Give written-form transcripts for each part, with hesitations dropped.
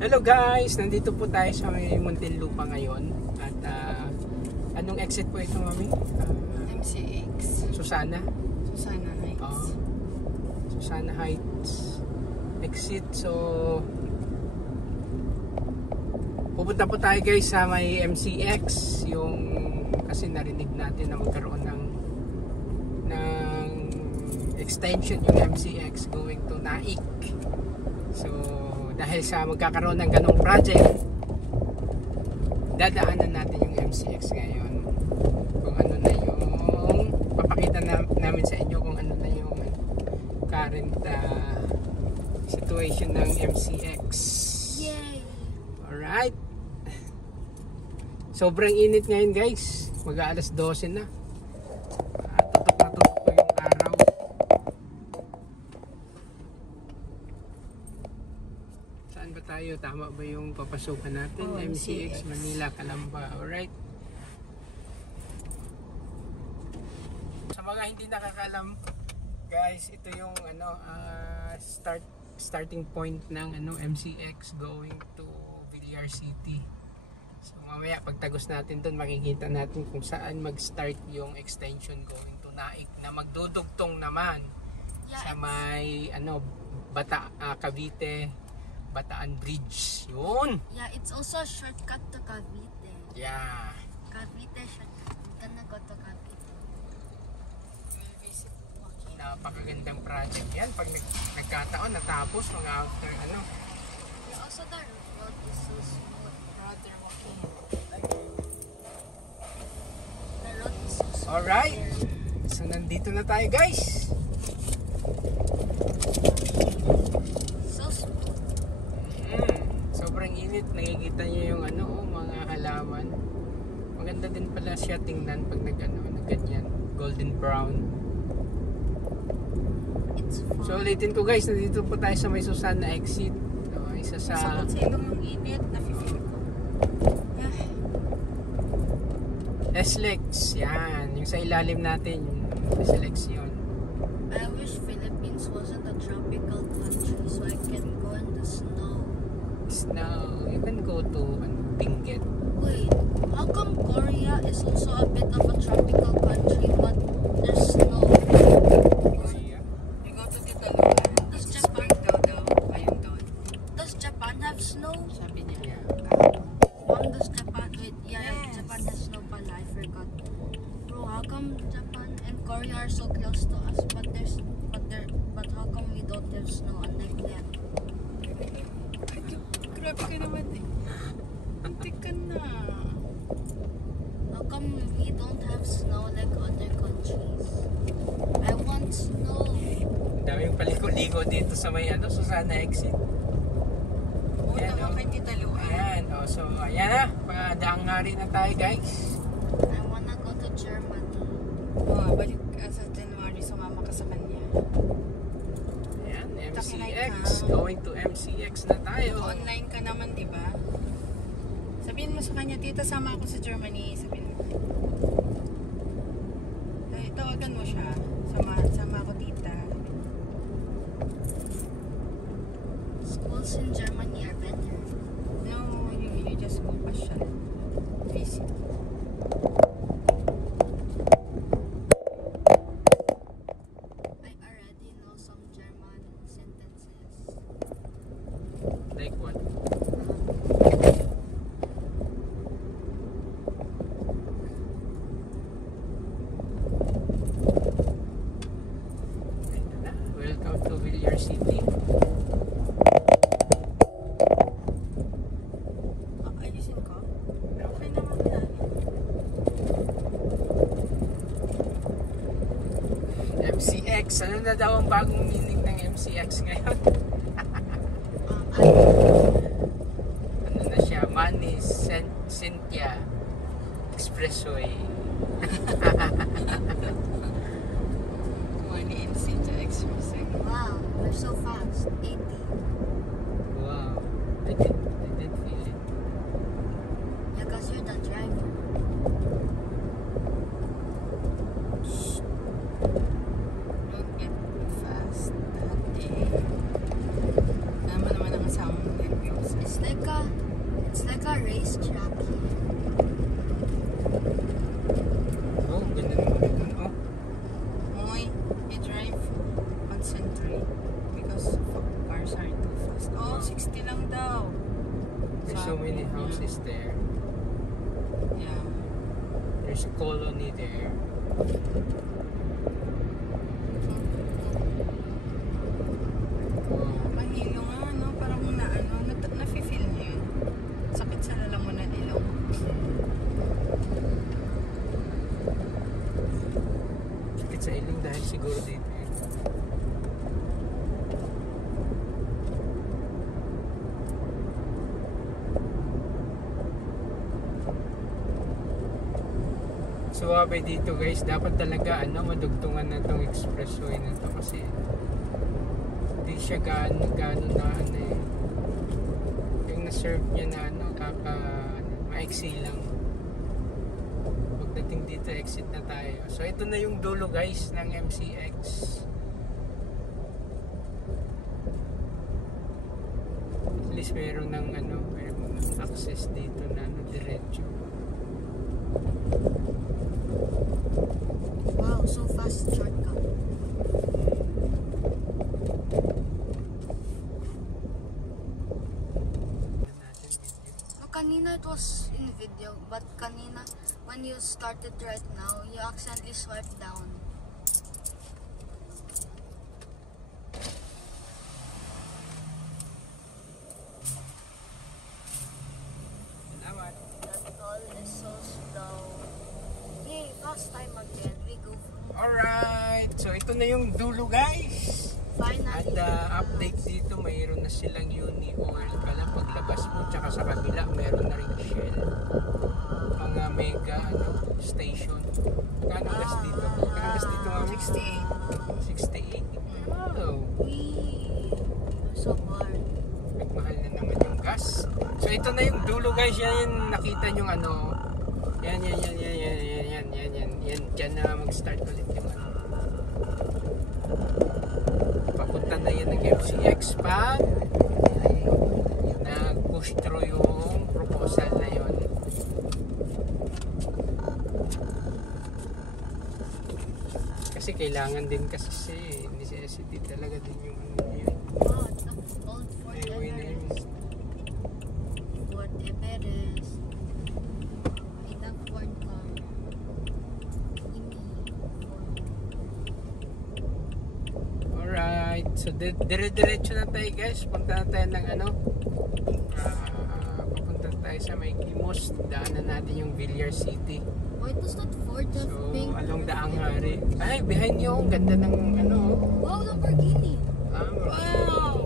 Hello guys, nandito po tayo sa Muntinlupa ngayon. At anong exit po ito, mami? MCX. Susana? Susana Heights. Susana Heights exit. So pupunta po tayo guys sa may MCX, yung kasi narinig natin na magkaroon ng extension yung MCX going to Naik. So dahil sa magkakaroon ng ganong project, dadaanan natin yung MCX ngayon. Kung ano na yung papakita namin sa inyo kung ano na yung current situation ng MCX. Yay! Alright. Sobrang init ngayon guys. Mag-aalas 12 na. Tutok na tutok po yung araw. Saan ba tayo? Tama ba yung papasukan natin? MCX Manila Calamba. Alright. Sa mga hindi nakakalam guys, ito yung starting point ng MCX going to Villar City. So mamaya pagtagos natin doon, makikita natin kung saan mag-start yung extension going to Naik na magdudugtong naman sa may Cavite Bataan Bridge. Yun. Yeah, it's also a shortcut to Cavite. Yeah. Cavite shortcut. Gonna go to Cavite. Napakagandang project yan. Pag nagkataon natapos mga after Yeah, also the road is so smooth. Brother walking. The road is so smooth. Alright. So nandito na tayo guys. So smooth. Sobrang init. Nakikita niyo yung mga halaman. Maganda din pala siya tingnan pag ganyan. Golden brown. It's fun. So ulitin ko guys, nandito po tayo sa may Susana exit. Isa sa Sa ilong ng init, na-feel ko. SLEX. Yan. Yung sa ilalim natin, yung SLEX yun. I wish Philippines wasn't a tropical country so I can go in the snow. Now, you can go to Benguet. Wait, how come Korea is also a bit of a tropical country but there's snow? Korea. You go to Titaluan. Does It's Japan, spring daw. Ayun doon. does Japan have snow? Sabi niya. Yeah. Mom, does Japan, wait, yeah, Yes. Japan has snow pala, I forgot. Bro, how come Japan and Korea are so close to us but how come we don't have snow unlike them? Grabe ka naman eh. Antik ka na. How come we don't have snow like other countries? I want snow. Ang daming paliko-liko dito sa may Susana exit. Punta Ayan, ka kay Titaluan. Ayan. So ayan na. Padaang nga rin na tayo guys. I wanna go to Germany. Balik sa January, sumama ka sa kanya. Ayan, Takinay MCX. ka. Going to MCX na tayo. Online ka naman, di ba? Sabihin mo sa kanya, tita, sama ako sa Germany. Sabihin mo. Tawagan mo siya. Sama ako, tita. Schools in Germany are better. No, you just go pasyal. Visit. I already know some German sentences. Like what? Ito na. Welcome to Villar City. Ayusin ko. Okay. Okay naman na. MCX. Ano na daw ang bagong meaning ng MCX ngayon? Ano na siya? Manny Cynthia Expressway. Money in City Express. Wow, we're so fast. 80. Wow. I did feel it. Yeah, cause you're the driver. Don't get fast. Dati. It's like a racetrack here. Oh, ganda naman dun. Oh, Moy, you drive, concentrate. Because cars are too fast. Oh, 60 lang daw. there's so many houses there. Yeah. There's a colony there. Oh, Mahilo nga, no? Parang na-feel niyo yun. Sakit sa lalamunan ilong. sakit sa iling dahil siguro dito yun. Suwabe dito guys, dapat talaga madugtungan na tong expressway na to kasi hindi siya gaano na yung na-serve niya na maiksi lang. Pagdating dito, exit na tayo. So ito na yung dulo guys ng MCX. At least meron ng meron access dito na diretso. Wow, so fast shortcut. No, kanina it was in video, but kanina when you started right now, you accidentally swiped down. Salamat. That call is so slow. Yay, fast time again. We go from Alright, so ito na yung dulo guys. finally. At update dito, mayroon na silang uni oil pala paglabas mo, tsaka sa kabila mayroon na rin Shell. Mga mega station. Kano gas dito? Kano gas dito mga 68. 68. Wow. We so far. Nagmahal na naman yung gas. So ito na yung dulo guys, yan nakita nyo yan. Diyan na mag-start ulit yung papunta na yan ng MCX pa. Nag-push through yung proposal na yun. Kasi kailangan din kasi necessity talaga din yung yun. Oh, the old Fort Highway na yun. Everest. Fort Everest. Ilang Fort ka? Alright, so dire-diretso na tayo guys. Punta na tayo ng papunta tayo sa may Kimos. Daanan natin yung Villar City. Why does that Fort have So, pink? along the Angari. Ay, behind nyo, ang ganda ng Wow, Lamborghini. Wow!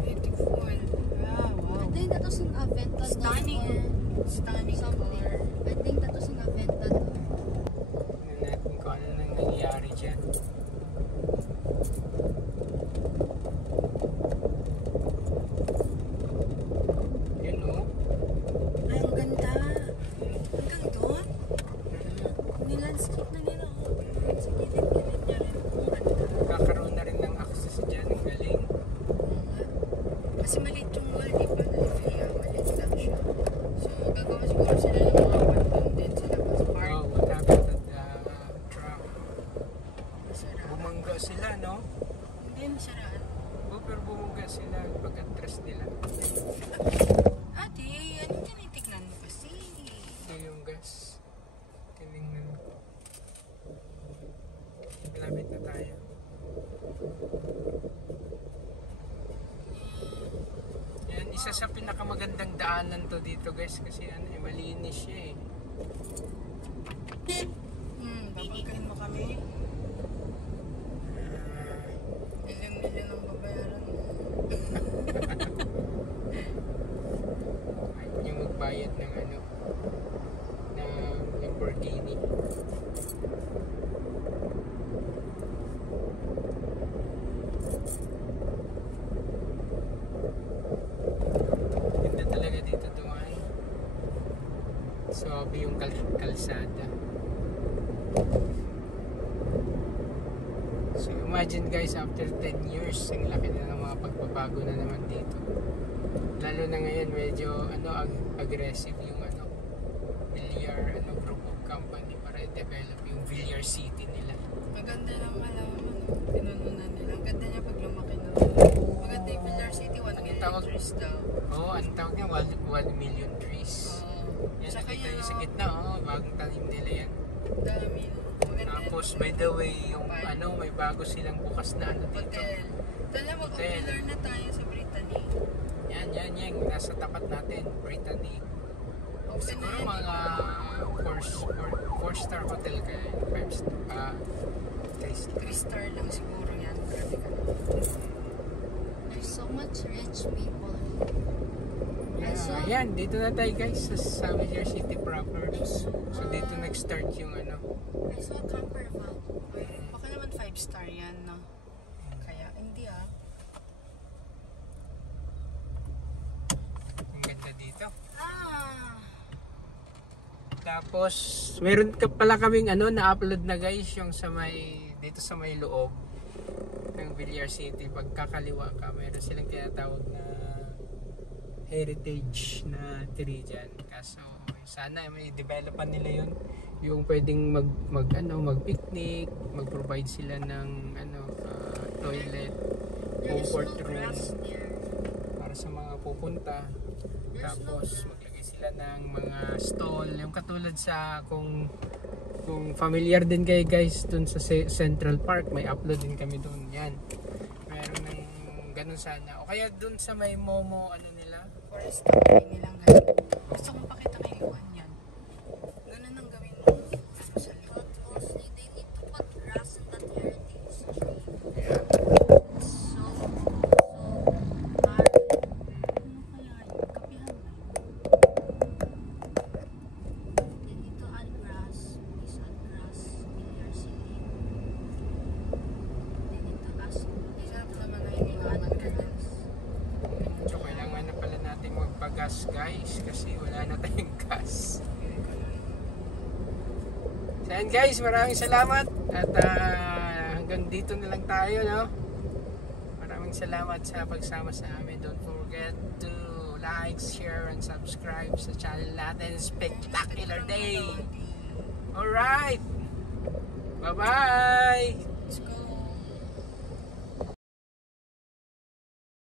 Beautiful. Wow. I think that was an Aventador. Stunning. or Stunning something. car. I think that was an Aventador. Tingnan natin kung ano nang nangyayari dyan. Yun Ay, ang ganda. Hanggang doon? Nilandscape na nila. Sa gilid-gilid niya rin. Ang ganda. kakaroon na rin ng access dyan. Ang galing. Kasi maliit yung mall, di ba? Kaya maliit lang siya. So, gagawa siguro sila ng mga pantun din sa labas park. Wow, what happened to the truck? Masarap. Bumangga sila, no? Hindi, masarap. Oh, pero bumangga sila pag-atras nila. Ate, anong tinitignan mo kasi? Ito yung gas. Tinignan ko. Malapit na tayo. Yan, isa sa pinakamagandang daanan to dito guys kasi malinis siya eh. Babangkahin mo kami. Million-million ang babayaran mo. Ayaw niyo magbayad ng ng Lamborghini. Ganda talaga dito dumaan. Suwabe yung kalsada. So imagine guys, after 10 years, ang laki na ng mga pagbabago na naman dito. Lalo na ngayon medyo aggressive yung Villar group of company para i-develop yung Villar City nila. Maganda lang tinununan nila. Ang ganda niya pag lumaki na. Maganda yung Villar City, 1 million tawag? trees daw. Oo, ang tawag niya 1 million trees. Yan, Tsaka nakita yan, niyo sa gitna, bagong tanim nila yan. Dami. Maganda Tapos yan. by the way, yung may bago silang bukas na dito. Hotel. Tala, mag-hoteler na tayo sa Brittany. Yan, nasa tapat natin, Brittany. Open na Siguro yan. mga 4-star hotel kaya, 5-star, 3-star lang siguro yan. Grabe ka. There's so much rich people. Ayan, dito na tayo guys sa Villar City proper. So dito nag-start yung I saw Camperval. Baka naman 5-star yan, no? Kaya, hindi ang ganda dito. Tapos, meron ka pala kaming na-upload na guys yung dito sa may loob ng Villar City. Pagkakaliwa ka, meron silang tinatawag na heritage na tree dyan. Kaso, sana may developan nila yun. Yung pwedeng mag-picnic, mag-provide sila ng toilet, There's comfort no room grass there. para sa mga pupunta. Tapos maglagay sila ng mga stall, yung katulad sa kung familiar din kayo guys dun sa Central Park, may upload din kami dun. Yan. Meron ng ganun sana. O kaya dun sa may Momo nila. forest tayo nilang gawin. Gusto kong pakita kay Luan yan. Ganun ang gawin mo. Sa likod. But also, they need to put grass in that heritage tree. Yeah. So hard. Ano kaya yun? Kapihan ba yun? They need to add grass. Please add grass in your city. They need to ask. Sarap naman na iniwan ka na. So kailangan na pala natin magpagas guys kasi wala na tayong gas. So yan guys, maraming salamat at hanggang dito na lang tayo, no? Maraming salamat sa pagsama sa amin. Don't forget to like, share, and subscribe sa channel natin. Spectacular Day! Alright! Bye-bye! Let's go.